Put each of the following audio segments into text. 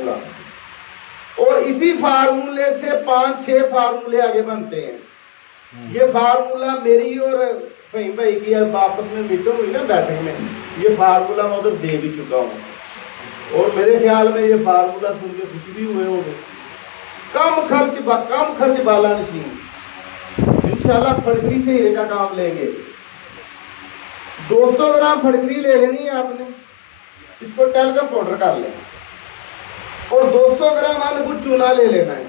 Formula, और इसी फार्मूले से 5-6 फार्मूले आगे बनते हैं। ये फार्मूला मेरी और फहीम भाई की आपस में मीटिंग हुई ना, बैठक में, ये फार्मूला मैं उधर दे भी चुका हूँ, और मेरे ख्याल में ये फार्मूला सुन के खुश भी हुए होंगे। कम खर्च बाला नशीन, इंशाल्लाह फटकरी से हीरे का काम लेंगे। 200 ग्राम फटकरी ले लेनी है आपने, इसको टेलकम पाउडर कर लें, और 200 ग्राम अनबुझ चूना ले लेना है।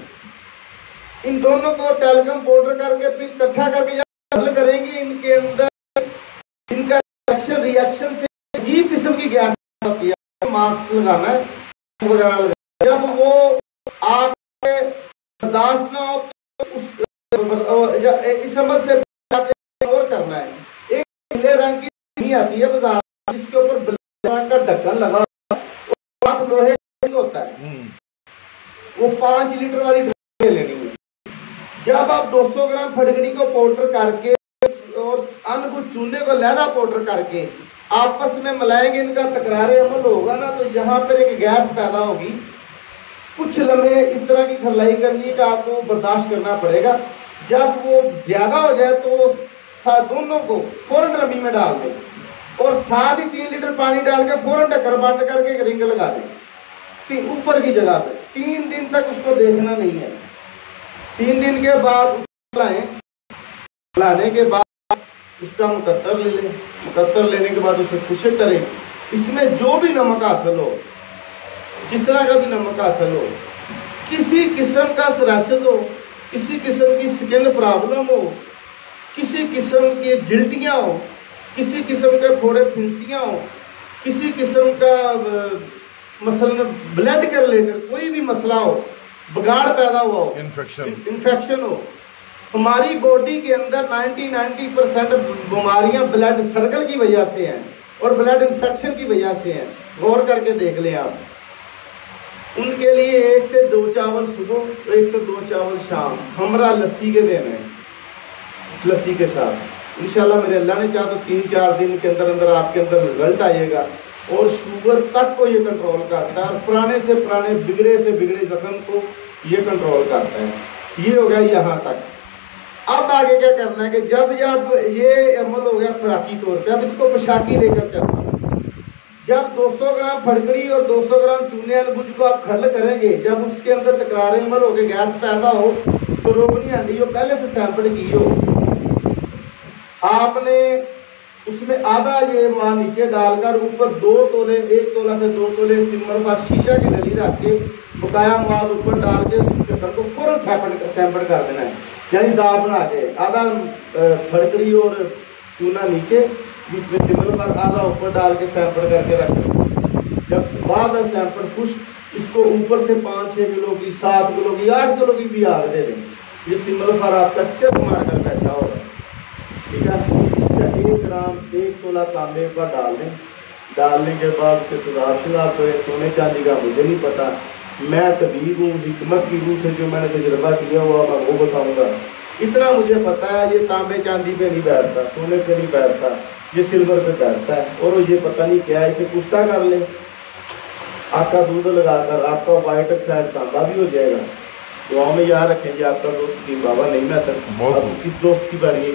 इन दोनों को टेलकम पाउडर करके फिर इकट्ठा करके हल करेंगे, इनके अंदर इनका रिएक्शन से अजीब किस्म की गैस होती है। मास्क लगाना है, जब वो आप बर्दाश्त ना हो तो इस अमल से और करना है। एक नीले रंग की नहीं आती है बाजार, जिसके ऊपर ब्लैक रंग का ढक्कन लगा लोहे होता है, वो 5 लीटर वाली ले लेनी है। जब आप 200 ग्राम फटकरी को पाउडर करके और अनबुझ चूने को लहदा पाउडर करके आपस में मिलाएंगे, इनका तकरारे अमल होगा ना, तो यहाँ पर एक गैस पैदा होगी। कुछ लम्हे इस तरह की खलाई करनी है कि आपको बर्दाश्त करना पड़ेगा। जब वो ज्यादा हो जाए तो दोनों को फौरन रमी में डाल दें, और साथ ही 3 लीटर पानी डाल के फौरन ढक्कन बंद करके एक रिंग लगा दें ऊपर की जगह पे। 3 दिन तक उसको देखना नहीं है। 3 दिन के बाद लाने के बाद उसका मुकद्दर ले लें। मुकद्दर लेने के बाद उसे खुशक करें। इसमें जो भी नमक हासिल हो, जिस तरह का भी नमक हासिल हो, किसी किस्म का सरासत हो, किसी किस्म की स्किन प्रॉब्लम हो, किसी किस्म की गिल्टियाँ हो, किसी किस्म के फोड़े फिंसियाँ हो, किसी किस्म का मसलन ब्लड के रिलेटेड कोई भी मसला हो, बिगाड़ पैदा हुआ हो, इन्फेक्शन हो, हमारी बॉडी के अंदर 90% बीमारियां ब्लड सर्कल की वजह से हैं और ब्लड इन्फेक्शन की वजह से हैं। गौर करके देख लें आप। उनके लिए 1 से 2 चावल सुबह, 1 से 2 चावल शाम, हमरा लस्सी के देने हैं। लस्सी के साथ इंशाल्लाह मेरे अल्लाह ने चाहा तो 3-4 दिन के अंदर अंदर आपके अंदर रिजल्ट आएगा, और शुगर तक को ये कंट्रोल करता है, और पुराने से पुराने बिगड़े से बिगड़े जख्म को ये कंट्रोल करता है। ये हो गया यहाँ तक। अब आगे क्या करना है कि जब ये अमल हो गया खुराकी तौर पे, अब इसको पोशाकी लेकर चलना। जब 200 ग्राम फटकरी और 200 ग्राम चूने अनबुझ को आप खल करेंगे, जब उसके अंदर तकरार अमल हो के गैस पैदा हो तो रोगनी हंडी हो पहले से सैंपल की हो, आपने उसमें आधा ये वहाँ नीचे डालकर ऊपर 2 तोले, 1 तोला से 2 तोले सिमर पर शीशा की नली रख के बकाया माल ऊपर डाल के उस चक्कर को फौरन सैंपल कर देना है, यानी दाब बना के आधा फटकरी और चूना नीचे, जिसमें सिमर पर आधा ऊपर डाल के सैंपल करके रख दें। जब बाद सैंपल खुश, इसको ऊपर से 5-6 किलो की, 7 किलो की, 8 किलो की भी आग दे दें। ये सिमर पर आपका चक मार कर बैठा होगा, ठीक है। इसका 1 ग्राम 1 तोला तांबे पर डाल दें। डालने के बाद उसे सुधार तो सोने चांदी का मुझे नहीं पता, मैं तबीब हूँ, हिकमत की रूह से जो मैंने तजुर्बा किया हुआ मैं वो बताऊँगा। इतना मुझे पता है, ये तांबे चांदी पे नहीं बैठता, सोने पे नहीं बैठता, ये सिल्वर पे बैठता है, और ये पता नहीं क्या है। इसे कुश्ता कर ले, आपका दूध लगाकर आपका वाइट ऑक्साइड तांबा भी हो जाएगा। दुआ में याद रखेंगे। आपका दोस्त की बाबा नहीं मैं तक, किस दोस्त की बारी है।